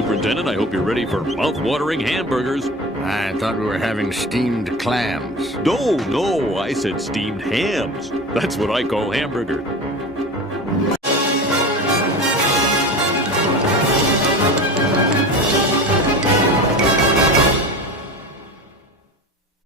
Superintendent, I hope you're ready for mouth-watering hamburgers. I thought we were having steamed clams. No, I said steamed hams. That's what I call hamburger.